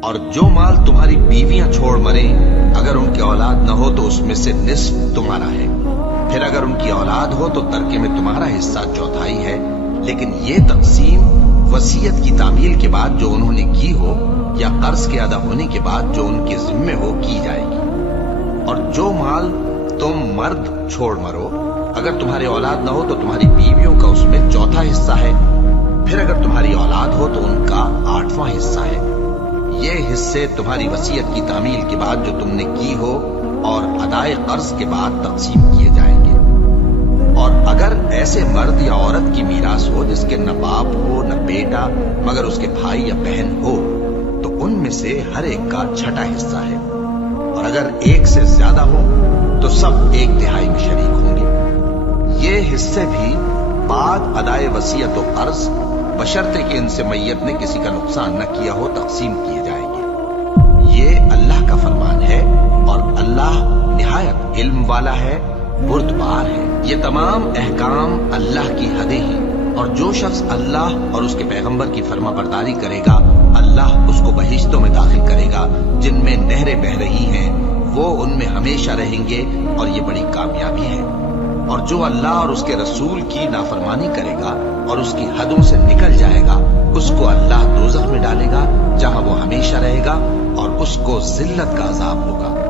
اور جو مال تمہاری بیویاں چھوڑ مرے اگر ان کی اولاد نہ ہو تو اس میں سے نصف تمہارا ہے، پھر اگر ان کی اولاد ہو تو ترکے میں تمہارا حصہ چوتھائی ہے، لیکن یہ تقسیم وصیت کی تعمیل کے بعد جو انہوں نے کی ہو یا قرض کے ادا ہونے کے بعد جو ان کے ذمے ہو کی جائے گی۔ اور جو مال تم مرد چھوڑ مرو اگر تمہاری اولاد نہ ہو تو تمہاری بیویوں کا اس میں چوتھا حصہ ہے، پھر اگر تمہاری اولاد ہو تو ان کا 8واں حصہ ہے۔ یہ حصے تمہاری وصیت کی تعمیل کے بعد جو تم نے کی ہو اور ادائے قرض کے بعد تقسیم کیے جائیں گے۔ اور اگر ایسے مرد یا عورت کی میراث ہو جس کے نہ باپ ہو نہ بیٹا مگر اس کے بھائی یا بہن ہو تو ان میں سے ہر ایک کا 6واں حصہ ہے، اور اگر ایک سے زیادہ ہو تو سب 1/3 میں شریک ہوں گے۔ یہ حصے بھی بعد ادائے وصیت و قرض بشرطے کہ ان سے میت نے کسی کا نقصان نہ کیا ہو تقسیم کیے جائیں گے۔ یہ اللہ کا فرمان ہے اور اللہ نہایت علم والا ہے، بردبار ہے۔ یہ تمام احکام اللہ کی حدیں ہیں، اور جو شخص اللہ اور اس کے پیغمبر کی فرما برداری کرے گا اللہ اس کو بہشتوں میں داخل کرے گا جن میں نہریں بہہ رہی ہیں، وہ ان میں ہمیشہ رہیں گے، اور یہ بڑی کامیابی ہے۔ اور جو اللہ اور اس کے رسول کی نافرمانی کرے گا اور اس کی حدوں سے نکل جائے گا اس کو اللہ دوزخ میں ڈالے گا جہاں وہ ہمیشہ رہے گا، اور اس کو ذلت کا عذاب ہوگا۔